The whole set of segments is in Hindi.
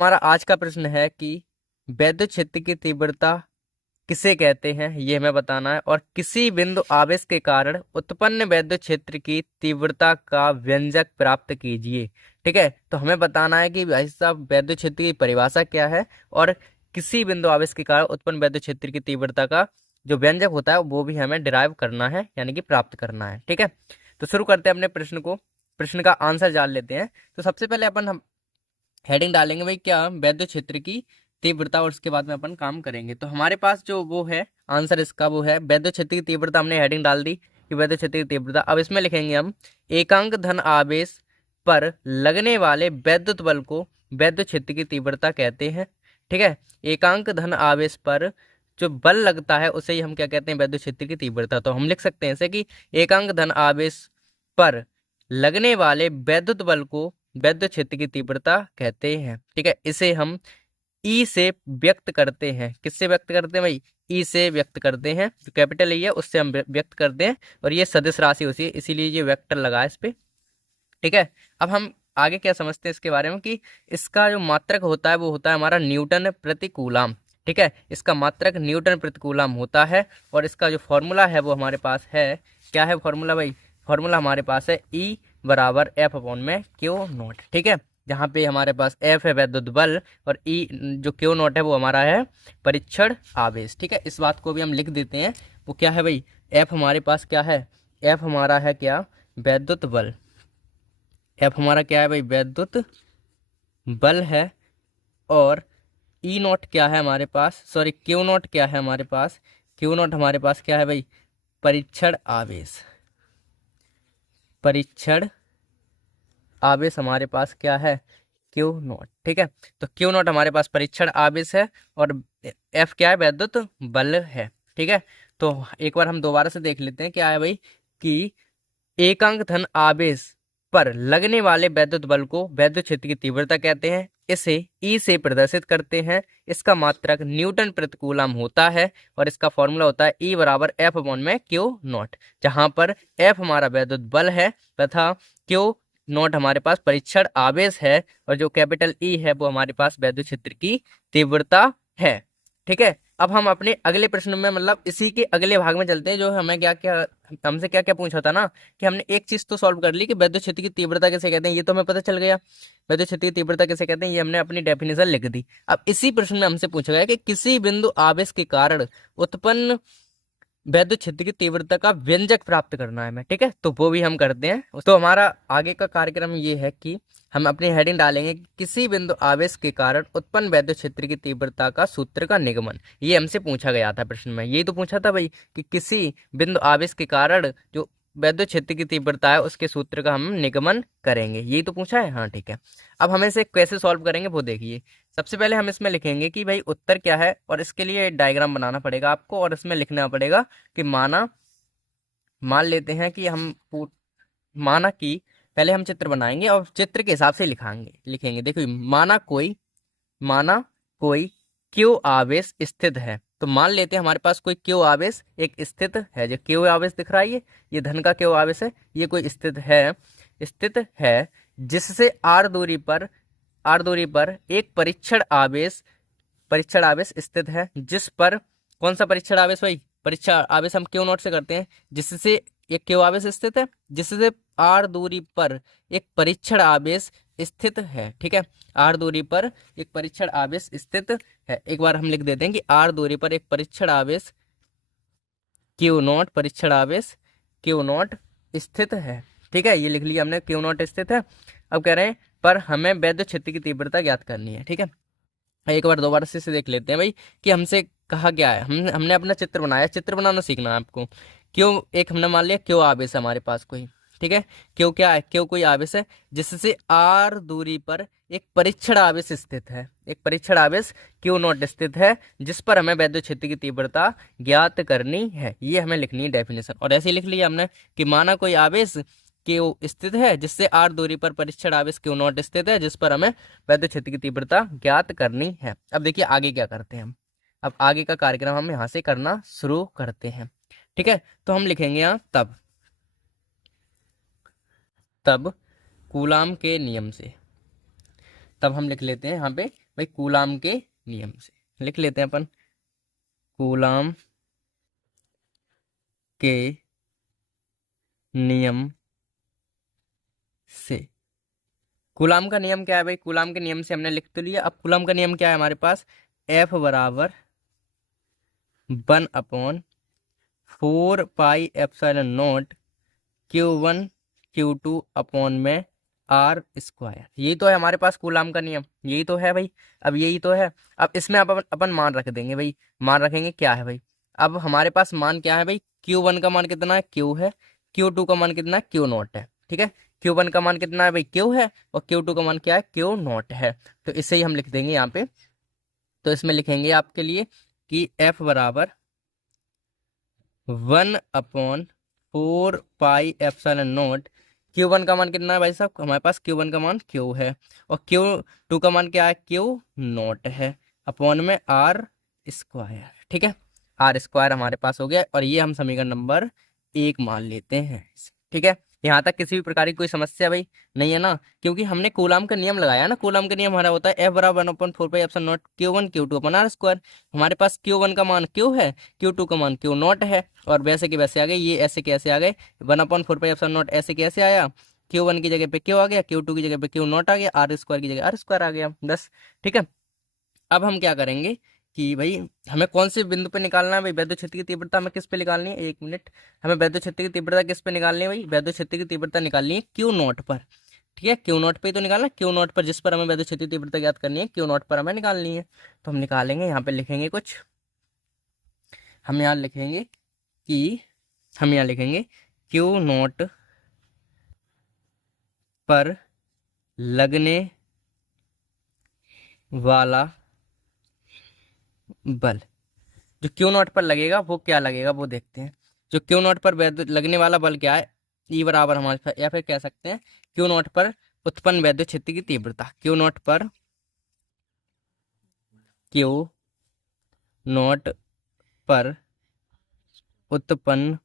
हमारा आज का प्रश्न है कि वैद्युत क्षेत्र की तीव्रता किसे कहते हैं, ये हमें बताना है। और किसी बिंदु आवेश के कारण उत्पन्न वैद्युत क्षेत्र की तीव्रता का व्यंजक प्राप्त कीजिए। ठीक है, तो हमें बताना है कि भाई साहब वैद्युत क्षेत्र की परिभाषा क्या है और किसी बिंदु आवेश के कारण उत्पन्न वैद्युत क्षेत्र की तीव्रता का जो व्यंजक होता है वो भी हमें डिराइव करना है, यानी कि प्राप्त करना है। ठीक है, तो शुरू करते हैं अपने प्रश्न को। प्रश्न का आंसर जान लेते हैं। तो सबसे पहले हम हेडिंग डालेंगे भाई क्या वैद्युत क्षेत्र की तीव्रता, और उसके बाद में अपन काम करेंगे। तो हमारे पास जो वो है आंसर इसका वो है वैद्युत क्षेत्र की तीव्रता। हमने हेडिंग डाल दी कि वैद्युत क्षेत्र की तीव्रता। अब इसमें लिखेंगे हम एकांक धन आवेश पर लगने वाले वैद्युत बल को वैद्युत क्षेत्र की तीव्रता कहते हैं। ठीक है, एकांक धन आवेश पर जो बल लगता है उसे ही हम क्या कहते हैं, वैद्युत क्षेत्र की तीव्रता। तो हम लिख सकते हैं ऐसे कि एकांक धन आवेश पर लगने वाले वैद्युत बल को वैद्युत क्षेत्र की तीव्रता कहते हैं। ठीक है, इसे हम ई से व्यक्त करते हैं। किससे व्यक्त करते हैं भाई? ई से व्यक्त करते हैं। जो कैपिटल ई है उससे हम व्यक्त करते हैं, और ये सदिश राशि होती है इसीलिए ये वेक्टर लगा है इस पे। ठीक है, अब हम आगे क्या समझते हैं इसके बारे में कि इसका जो मात्रक होता है वो होता है हमारा न्यूटन प्रति कूलाम। ठीक है, इसका मात्रक न्यूटन प्रति कूलाम होता है, और इसका जो फॉर्मूला है वो हमारे पास है। क्या है फॉर्मूला भाई? फॉर्मूला हमारे पास है ई बराबर एफ अपॉन में क्यू नॉट। ठीक है, जहाँ पे हमारे पास एफ है वैद्युत बल और ई जो क्यू नॉट है वो हमारा है परीक्षण आवेश। ठीक है, इस बात को भी हम लिख देते हैं। वो क्या है भाई? एफ हमारे पास क्या है? एफ हमारा है क्या? वैद्युत बल। एफ हमारा क्या है भाई? वैद्युत बल है। और ई नॉट क्या है हमारे पास? सॉरी, क्यू नॉट क्या है हमारे पास? क्यू नॉट हमारे पास क्या है भाई? परीक्षण आवेश। परीक्षण आवेश हमारे पास क्या है? Q not. ठीक है, तो क्यू नॉट हमारे पास परीक्षण आवेश है, और एफ क्या है? वैद्युत बल है। ठीक है, तो एक बार हम दोबारा से देख लेते हैं क्या है भाई कि एकांक धन आवेश पर लगने वाले वैद्युत बल को वैद्युत क्षेत्र की तीव्रता कहते हैं। इसे ई से प्रदर्शित करते हैं। इसका मात्रक न्यूटन प्रति कूलम होता है, और इसका फॉर्मूला होता है ई बराबर एफ अपॉन में क्यू नॉट, जहां पर एफ हमारा वैद्युत बल है तथा क्यू नॉट हमारे पास परीक्षण आवेश है, और जो कैपिटल ई है वो हमारे पास वैद्युत क्षेत्र की तीव्रता है। ठीक है, अब हम अपने अगले प्रश्न में मतलब इसी के अगले भाग में चलते हैं। जो हमें क्या क्या हमसे क्या क्या पूछा था ना, कि हमने एक चीज तो सॉल्व कर ली कि वैद्युत क्षेत्र की तीव्रता किसे कहते हैं, ये तो हमें पता चल गया। वैद्युत क्षेत्र की तीव्रता किसे कहते हैं ये हमने अपनी डेफिनेशन लिख दी। अब इसी प्रश्न में हमसे पूछा गया कि किसी बिंदु आवेश के कारण उत्पन्न वैद्युत क्षेत्र की तीव्रता का व्यंजक प्राप्त करना है हमें। ठीक है, तो वो भी हम करते हैं। तो हमारा आगे का कार्यक्रम ये है कि हम अपनी हेडिंग डालेंगे कि किसी बिंदु आवेश के कारण उत्पन्न वैद्युत क्षेत्र की तीव्रता का सूत्र का निगमन। ये हमसे पूछा गया था प्रश्न में, यही तो पूछा था भाई कि किसी बिंदु आवेश के कारण जो वैद्युत क्षेत्र की तीव्रता है उसके सूत्र का हम निगमन करेंगे, यही तो पूछा है। हाँ ठीक है, अब हमें इसे कैसे सॉल्व करेंगे वो देखिए। सबसे पहले हम इसमें लिखेंगे कि भाई उत्तर क्या है, और इसके लिए डायग्राम बनाना पड़ेगा आपको, और इसमें लिखना पड़ेगा कि मान लेते हैं कि माना कि पहले हम चित्र बनाएंगे और चित्र के हिसाब से लिखेंगे। देखो, माना कोई क्यू आवेश स्थित है। तो मान लेते हैं हमारे पास कोई क्यू आवेश एक स्थित है। जो क्यू आवेश दिख रहा है ये धन का क्यू आवेश है। ये कोई स्थित है जिससे आर दूरी पर एक परीक्षण आवेश स्थित है, जिस पर कौन सा परीक्षण आवेश भाई? परीक्षण आवेश हम क्यू नॉट से करते हैं, जिससे एक क्यू आवेश स्थित है, जिससे आर दूरी पर एक परीक्षण आवेश स्थित है। ठीक है, आर दूरी पर एक परीक्षण आवेश स्थित है। एक बार हम लिख देते हैं कि आर दूरी पर एक परीक्षण आवेश क्यू नॉट स्थित है। ठीक है, ये लिख लिया हमने, क्यू नॉट स्थित है। अब कह रहे हैं पर हमें वैद्युत क्षेत्र की तीव्रता ज्ञात करनी है। ठीक है, एक बार दोबारा से देख लेते हैं भाई कि हमसे कहा गया है। हमने अपना चित्र बनाया, चित्र बनाना सीखना है आपको। क्यों एक हमने मान लिया क्यों आवेश है हमारे पास कोई। ठीक है, क्यों क्या है? क्यों कोई आवेश है जिससे आर दूरी पर एक परीक्षण आवेश स्थित है, एक परीक्षण आवेश क्यू नॉट स्थित है, जिस पर हमें वैद्युत क्षेत्र की तीव्रता ज्ञात करनी है। ये हमें लिखनी है डेफिनेशन। और ऐसे ही लिख लिया हमने कि माना कोई आवेश क्यू स्थित है जिससे आर दूरी पर परीक्षण आवेश क्यू नॉट स्थित है, जिस पर हमें वैद्युत क्षेत्र की तीव्रता ज्ञात करनी है। अब देखिए आगे क्या करते हैं हम। अब आगे का कार्यक्रम हम यहाँ से करना शुरू करते हैं। ठीक है, तो हम लिखेंगे यहाँ तब कूलाम के नियम से तब हम लिख लेते हैं यहाँ पे भाई कूलाम के नियम से लिख लेते हैं अपन, कूलाम के नियम से। कूलाम का नियम क्या है भाई, कूलाम के नियम से हमने लिख तो लिया। अब कूलाम का नियम क्या है हमारे पास, F बराबर 1/4 pi epsilon not Q1 Q2 upon में R स्क्वायर। यही तो है हमारे पास कूलाम का नियम, यही तो है भाई। अब यही तो है, अब इसमें अपन मान रख देंगे भाई। मान रखेंगे क्या है भाई, अब हमारे पास मान क्या है भाई, Q1 का मान कितना है, Q है। Q2 का मान कितना है, Q नॉट है। ठीक है, Q1 का मान कितना है भाई, Q है, और Q2 का मान क्या है, Q नॉट है। तो इसे ही हम लिख देंगे यहाँ पे। तो इसमें लिखेंगे आपके लिए कि F बराबर 1/4 पाई एप्सिलॉन नॉट। Q1 का मान कितना है भाई साहब, हमारे पास Q1 का मान Q है, और Q2 का मान क्या है, Q नॉट है, अपॉन में R स्क्वायर। ठीक है, R स्क्वायर हमारे पास हो गया, और ये हम समीकरण नंबर 1 मान लेते हैं। ठीक है, यहाँ तक किसी भी प्रकार की कोई समस्या भाई नहीं है ना, क्योंकि हमने कूलाम का नियम लगाया ना। कूलाम का नियम हमारा होता है F बराबर 1/4 pi epsilon not Q1 Q2 upon R square. हमारे पास Q1 का मान Q है, Q2 का मान Q नॉट है, और वैसे के वैसे आ गए, ये ऐसे के ऐसे आ गए। 1/4 पाई एप्सिलॉन नॉट ऐसे के ऐसे आया, Q1 की जगह पे Q आ गया, Q2 की जगह पे Q नॉट आ गया, R स्क्वायर की जगह R स्क्वायर आ गया, बस। ठीक है, अब हम क्या करेंगे कि भाई हमें कौन से बिंदु पे निकालना है भाई, वैद्युत क्षेत्र की तीव्रता हमें किस पे निकालनी है, 1 मिनट। हमें वैद्युत क्षेत्र की तीव्रता किस पे निकालनी है भाई, वैद्युत क्षेत्र की तीव्रता निकालनी है Q नॉट पर। ठीक है, Q नॉट पे ही तो निकालना, Q नॉट पर, जिस पर हमें वैद्युत क्षेत्र की तीव्रता ज्ञात करनी है, Q नॉट पर हमें निकालनी है। तो हम निकालेंगे, यहाँ पे लिखेंगे कुछ, हम यहाँ लिखेंगे कि हम यहाँ लिखेंगे Q नॉट पर लगने वाला बल। जो Q नॉट पर लगेगा वो क्या लगेगा वो देखते हैं। जो Q नॉट पर लगने वाला बल क्या है, E बराबर हमारे पास, या फिर कह सकते हैं Q नॉट पर उत्पन्न वैद्युत क्षेत्र की तीव्रता। Q नॉट पर Q नॉट पर उत्पन्न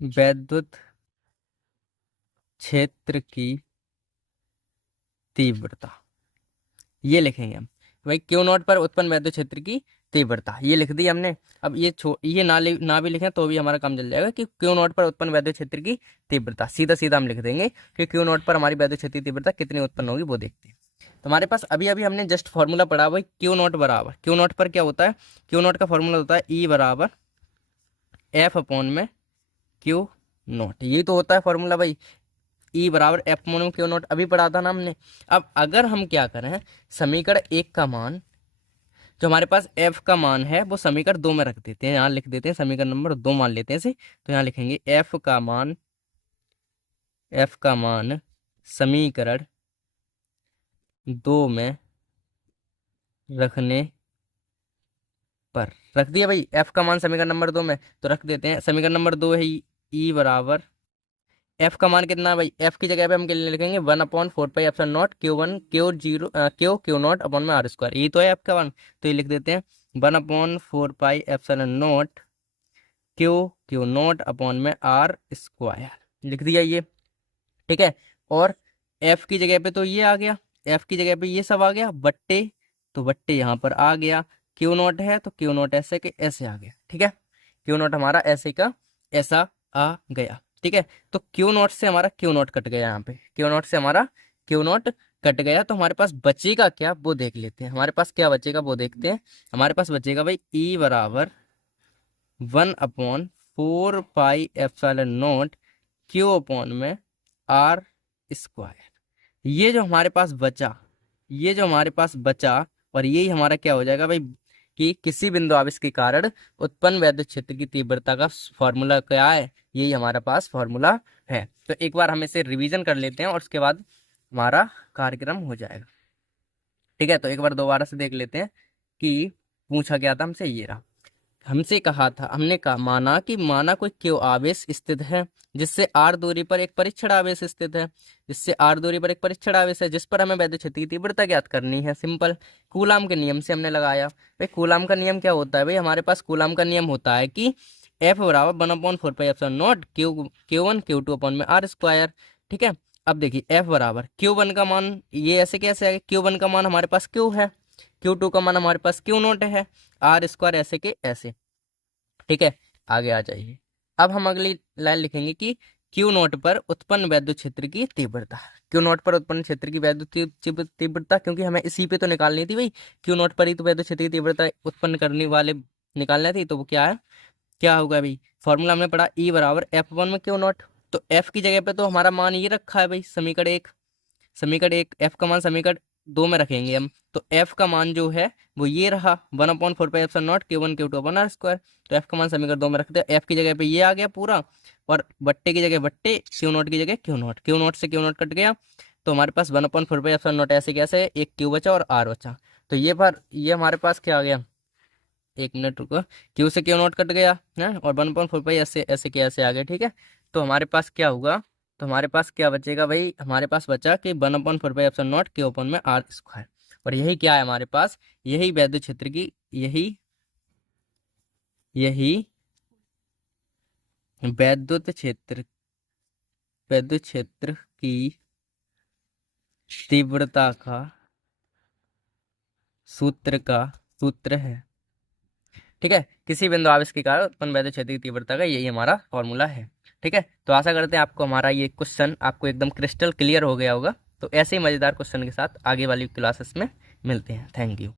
वैद्युत क्षेत्र की तीव्रता, ये लिखेंगे हम भाई। Q नॉट पर उत्पन्न वैद्युत क्षेत्र की तीव्रता ये लिख दी हमने। अब ये ना भी लिखें तो भी हमारा काम चल जाएगा कि Q नॉट पर उत्पन्न वैद्युत क्षेत्र की तीव्रता, सीधा सीधा हम लिख देंगे कि Q नॉट पर हमारी वैद्युत क्षेत्र की तीव्रता कितनी उत्पन्न होगी वो देखते हैं। तो हमारे पास अभी अभी हमने जस्ट फॉर्मूला पढ़ा भाई, Q नॉट बराबर, Q नॉट पर क्या होता है, Q नॉट का फॉर्मूला होता है E बराबर F अपॉन में Q नॉट। ये तो होता है फॉर्मूला भाई, E बराबर F अपॉन में Q नॉट, अभी पढ़ा था ना हमने। अब अगर हम क्या करें, समीकरण 1 का मान, जो हमारे पास F का मान है वो समीकरण 2 में रख देते हैं, यहाँ लिख देते हैं समीकरण नंबर 2 मान लेते हैं इसे। तो यहाँ लिखेंगे F का मान समीकरण 2 में रखने पर, रख दिया भाई F का मान समीकरण नंबर 2 में, तो रख देते हैं समीकरण नंबर 2 है E बराबर, F का मान कितना है भाई, F की जगह पे हम लिखेंगे 1/4 pi epsilon not Q1 Q not upon में R स्क्वायर। ये तो है F का मान, तो ये लिख देते हैं 1/4 pi epsilon not Q not upon में R स्क्वायर, लिख दिया ये। ठीक है, और F की जगह पे तो ये आ गया, F की जगह पे ये सब आ गया, बट्टे, तो बट्टे यहाँ पर आ गया। Q नॉट है तो Q नॉट ऐसे के ऐसे आ गया। ठीक है, Q नॉट हमारा ऐसे का ऐसा आ गया। ठीक है, तो Q नॉट से हमारा Q नॉट कट गया, यहाँ पे Q नॉट से हमारा Q नॉट कट गया। तो हमारे पास बचेगा क्या वो देख लेते हैं, हमारे पास क्या बचेगा वो देखते हैं। हमारे पास बचेगा भाई E बराबर 1/4 pi epsilon not Q upon में R स्क्वायर। ये जो हमारे पास बचा, ये जो हमारे पास बचा, और यही हमारा क्या हो जाएगा भाई, कि किसी बिंदु आवेश के कारण उत्पन्न वैद्युत क्षेत्र की तीव्रता का फॉर्मूला क्या है, यही हमारे पास फॉर्मूला है। तो एक बार हम इसे रिवीजन कर लेते हैं और उसके बाद हमारा कार्यक्रम हो जाएगा। ठीक है, तो एक बार दोबारा से देख लेते हैं कि पूछा गया था हमसे, ये रहा। हमसे कहा था, हमने कहा माना कोई क्यू आवेश स्थित है जिससे r दूरी पर एक परीक्षण आवेश स्थित है, जिससे r दूरी पर एक परीक्षण आवेश है, जिस पर हमें वैद्युत क्षेत्र की तीव्रता ज्ञात करनी है। सिंपल, कूलाम के नियम से हमने लगाया भाई। कूलाम का नियम क्या होता है भाई, हमारे पास कूलाम का नियम होता है कि F बराबर 1/4 pi epsilon not Q1 Q2 upon में R स्क्वायर। ठीक है, अब देखिए एफ बराबर Q1 का मान, ये ऐसे कैसे आएगा, Q1 का मान हमारे पास Q है, Q2 का मान हमारे पास Q0 है, आर स्क्वायर ऐसे के ऐसे। ठीक है, आगे आ जाइए। अब हम अगली लाइन लिखेंगे कि Q0 पर उत्पन्न वैद्युत क्षेत्र की तीव्रता। Q0 पर उत्पन्न क्षेत्र की वैद्युत तीव्रता, क्योंकि हमें इसी पे तो निकालनी थी भाई, Q0 पर ही तो वैद्युत क्षेत्र की तीव्रता उत्पन्न करने वाले निकालना थी, तो वो क्या है, क्या होगा भाई, फॉर्मूला हमने पढ़ा E बराबर F1 में Q0। तो F की जगह पे तो हमारा मान ये रखा है भाई, समीकरण 1 F का मान समीकरण 2 में रखेंगे हम। तो F का मान जो है वो ये रहा 1/4πε0 Q1 Q2 upon r square. तो F का मान समीकरण 2 में रखते हैं, F की जगह पे ये आ गया पूरा, और बट्टे की जगह बट्टे, Q0 की जगह Q0 से Q0 कट गया, तो हमारे पास 1/4πε0 ऐसे कैसे, एक Q बचा और R बचा। तो ये हमारे पास क्या आ गया, एक मिनट रुको, Q से Q0 कट गया है, और 1/4 ऐसे ऐसे के ऐसे आ गए। ठीक है, तो हमारे पास क्या होगा, तो हमारे पास क्या बचेगा भाई, हमारे पास बचा कि 1/4πε0 Q ओपन में आर स्क्वायर। और यही क्या है हमारे पास, यही वैद्युत क्षेत्र की, यही वैद्युत क्षेत्र की तीव्रता का सूत्र है। ठीक है, किसी बिंदु आवेश के कारण उत्पन्न वैद्युत क्षेत्र की तीव्रता का यही हमारा फॉर्मूला है। ठीक है, तो आशा करते हैं आपको हमारा ये क्वेश्चन आपको एकदम क्रिस्टल क्लियर हो गया होगा। तो ऐसे ही मजेदार क्वेश्चन के साथ आगे वाली क्लासेस में मिलते हैं। Thank you.